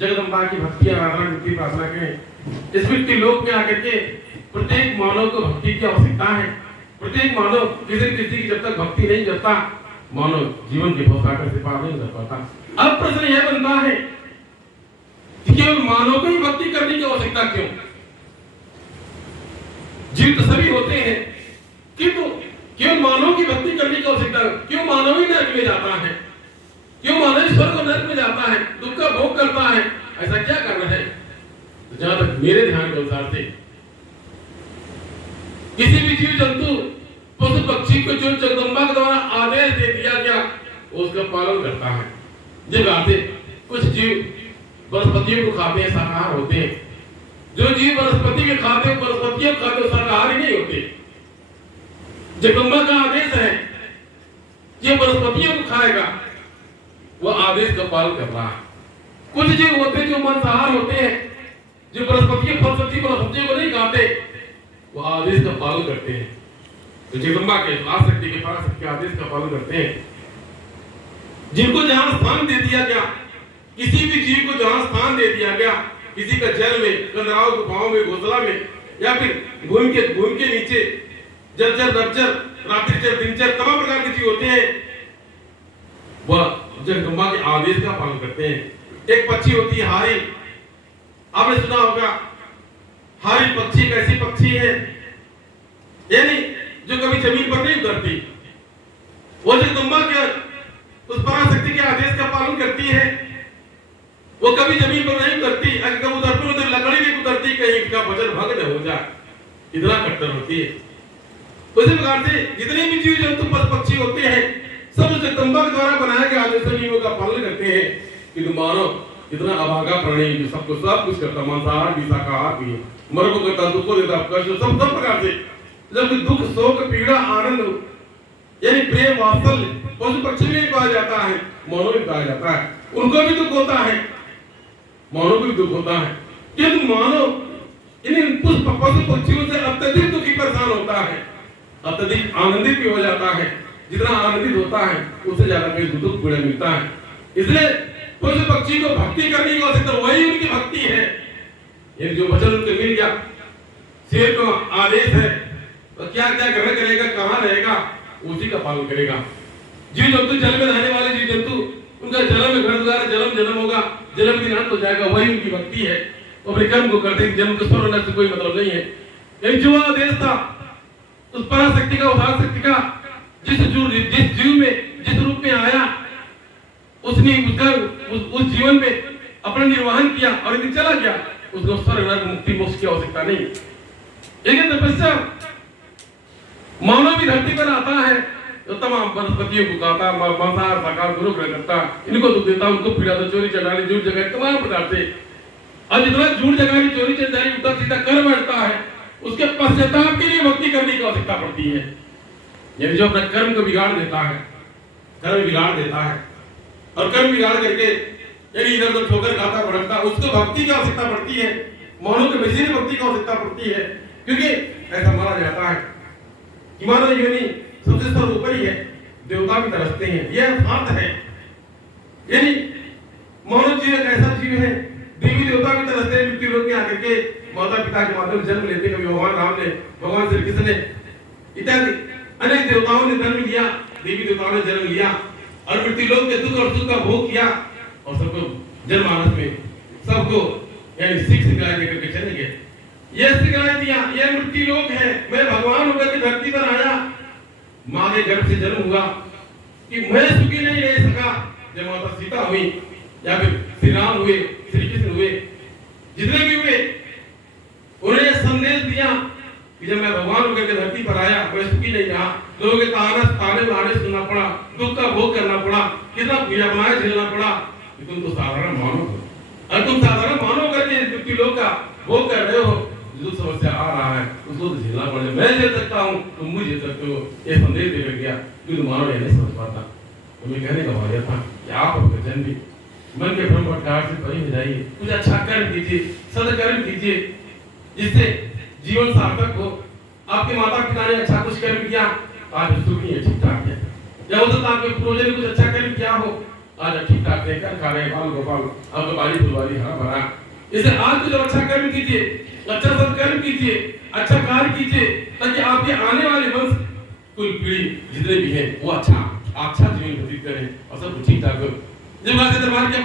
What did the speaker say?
जगदम्बा की भक्ति आराधना की प्रार्थना करें। इस व्यक्ति लोक में आकर के प्रत्येक मानव को भक्ति की आवश्यकता है। प्रत्येक मानव किसी की जब तक भक्ति नहीं करता मानव जीवन के भवसागर से पार नहीं कर पाता। अब प्रश्न यह बनता है कि केवल मानव को ही भक्ति करने की आवश्यकता क्यों? जीव तो सभी होते हैं, किंतु केवल मानव की भक्ति करने की आवश्यकता क्यों? मानव ही नरक में जाता है, क्यों मानव स्वर्ग और नरक में जाता है, दुख का भोग करता है, ऐसा क्या करना है? तो जहां तक मेरे ध्यान के अनुसार से किसी भी जीव जंतु पशु पक्षी को जो जगदम्बा के द्वारा आदेश दे दिया गया उसका पालन करता है। जिस बात से कुछ जीव वनस्पतियों को खाते हैं, शाकाहार होते हैं। जो जीव वनस्पति के खाते हैं, वनस्पतियों को खाते हैं, शाकाहारी नहीं होते। जगदम्बा का आदेश है कि वनस्पतियों को खाएगा, वह आदेश का पालन कर रहा है। कुछ जीव होते हैं जो मांसाहार होते हैं, जो वनस्पतियों फल सब्जी वनस्पतियों को नहीं खाते, वो आदेश का पालन करते हैं। तो जगदम्बा के आशक्ति के पराशक्ति के आदेश का पालन करते हैं। जिनको जहां स्थान दे दिया गया, किसी भी जीव को जहां स्थान दे दिया गया, किसी का जल में, कंदराओं गुफाओं में, घोंसला में, या फिर भूमि के नीचे जलचर, नभचर, रात्रिचर, दिनचर, तमाम प्रकार के जीव होते हैं, वह जगदम्बा के आदेश का पालन करते हैं। एक पक्षी होती है हारी, आपने सुना होगा। हारी पक्षी एक ऐसी पक्षी है यानी जो कभी जमीन पर नहीं उतरती। वो जगदम्बा के उस पराशक्ति के आदेश का पालन करती है। वो कभी जमीन पर नहीं उतरती, अगर कभी उतरती हो तो लकड़ी भी उतरती, कहीं उसका वजन भंग न हो जाए, इतना कट्टर होती है। उसी प्रकार से जितने भी जीव जंतु पक्षी होते हैं, सब जगदम्बा के द्वारा बनाए गए आदेश नियमों का पालन करते हैं। किंतु मानव इतना अभागा प्राणी जो सबको सब कुछ करता, मांसाहार भी, शाकाहार भी, मर को करता, दुख को देता, कष्ट सब प्रकार से, जब दुख, शोक, पीड़ा, आनंद यानी प्रेम, वात्सल्य पशु पक्षी में पाया जाता है, मानव में पाया जाता है। उनको भी दुख होता है, मानव को भी दुख होता है। किंतु मानव इन पशु पक्षियों से अत्यधिक दुखी परेशान होता है, अत्यधिक आनंदित भी हो जाता है। जितना आनंदित होता है उससे ज्यादा कहीं दुख पीड़ा मिलता है। इसलिए पशु पक्षी को भक्ति करने की आवश्यकता, वही उनकी भक्ति है। ये जो वचन उनको मिल गया, शेर को आदेश है, तो क्या क्या ग्रहण करेगा, कहाँ रहेगा, उसी का पालन करेगा। जीव जंतु जल में रहने वाले जीव जंतु, उनका जल में घर द्वार, जन्म होगा, जन्म दिन अंत हो जाएगा, वही उनकी भक्ति है। वो अपने कर्म को करते हैं, जन्म को स्वर्ग नरक से कोई मतलब नहीं है। एक जो आदेश था उस पराशक्ति का, उदार शक्ति का, जिस जीव में जिस रूप में आया, उसने उस जीवन में अपना निर्वहन किया और यदि चला गया, उसको स्वर्ग नरक मुक्ति मोक्ष की आवश्यकता नहीं। लेकिन तपस्या मानव भी धरती पर आता है तो तमाम वनस्पतियों को खाता, मांसाहार शाकाहार दोनों ग्रहण करता, इनको दुख देता, उनको पीड़ा दो, चोरी चढ़ाने, झूठ जगाने, तमाम प्रकार से। और जितना झूठ जगाने, चोरी चढ़ाने, उल्टा सीधा कर बैठता है, उसके पश्चाताप के लिए भक्ति करने की आवश्यकता पड़ती है। यानी जो अपना कर्म को बिगाड़ देता है, कर्म बिगाड़ देता है और कर्म बिगाड़ करके यानी इधर उधर ठोकर खाता भटकता, उसको भक्ति की आवश्यकता पड़ती है। मानव के वैसे ही भक्ति की आवश्यकता पड़ती है, क्योंकि ऐसा माना जाता है कि मानव योनि सबसे सर्व ऊपर ही है, देवता भी तरसते हैं, यह यथार्थ है। यानी मानव जीव एक ऐसा जीव है, देवी देवता भी तरसते हैं, मृत्यु लोक में आकर के माता पिता के माध्यम से जन्म लेते हैं। कभी भगवान राम ने, भगवान श्री कृष्ण ने इत्यादि अनेक देवताओं ने जन्म लिया, देवी देवताओं ने जन्म लिया और मृत्यु लोक के दुख और सुख का भोग किया और सबको जनमानस में सबको यानी सीख सिखाए देकर के चले गए। यह सिखाया दिया, यह मृत्यु लोक है, मैं भगवान होकर के धरती पर आया, माँ के गर्भ से जन्म हुआ कि मैं सुखी नहीं रह सका। जब माता सीता हुई या फिर श्री राम हुए, श्री कृष्ण हुए, जितने भी हुए, उन्हें संदेश दिया कि जब मैं भगवान होकर के धरती पर आया, मैं सुखी नहीं रहा, लोगों के ताने बाने सुनना पड़ा, दुख का भोग करना पड़ा, कितना पीड़ाएं झेलना पड़ा कि तुम तो साधारण मानव हो, और तुम साधारण मानव करके मृत्यु लोक का भोग कर रहे हो, जो समस्या आ रहा है उसको तो झेलना पड़ेगा, मैं झेल सकता हूँ, तुम भी झेल सकते हो। ये संदेश देकर गया, क्योंकि मानव नहीं समझ पाता। तुम्हें कहने का भाव था कि आप अपने जन्म भी मन के भ्रम भटकाहट से परे हो जाइए, कुछ अच्छा कर्म कीजिए, सदकर्म कीजिए, जिससे जीवन सार्थक हो। आपके माता पिता ने अच्छा कुछ कर्म किया, आज सुखी है, ठीक ठाक है, या हो सकता है आपके पूर्वजों ने कुछ अच्छा कर्म किया हो, आज ठीक ठाक रहकर खा रहे बाल गोपाल, आपका बाड़ी फुलवारी हरा भरा। इसे आज तो जब अच्छा कर्म कीजिए, अच्छा सत्कर्म कीजिए, अच्छा कार्य कीजिए, ताकि आपके आने वाले वंश कुल पीढ़ी जितने भी हैं वो अच्छा जीवन व्यतीत करें और सब ठीक ठाक हो। जब दरबार के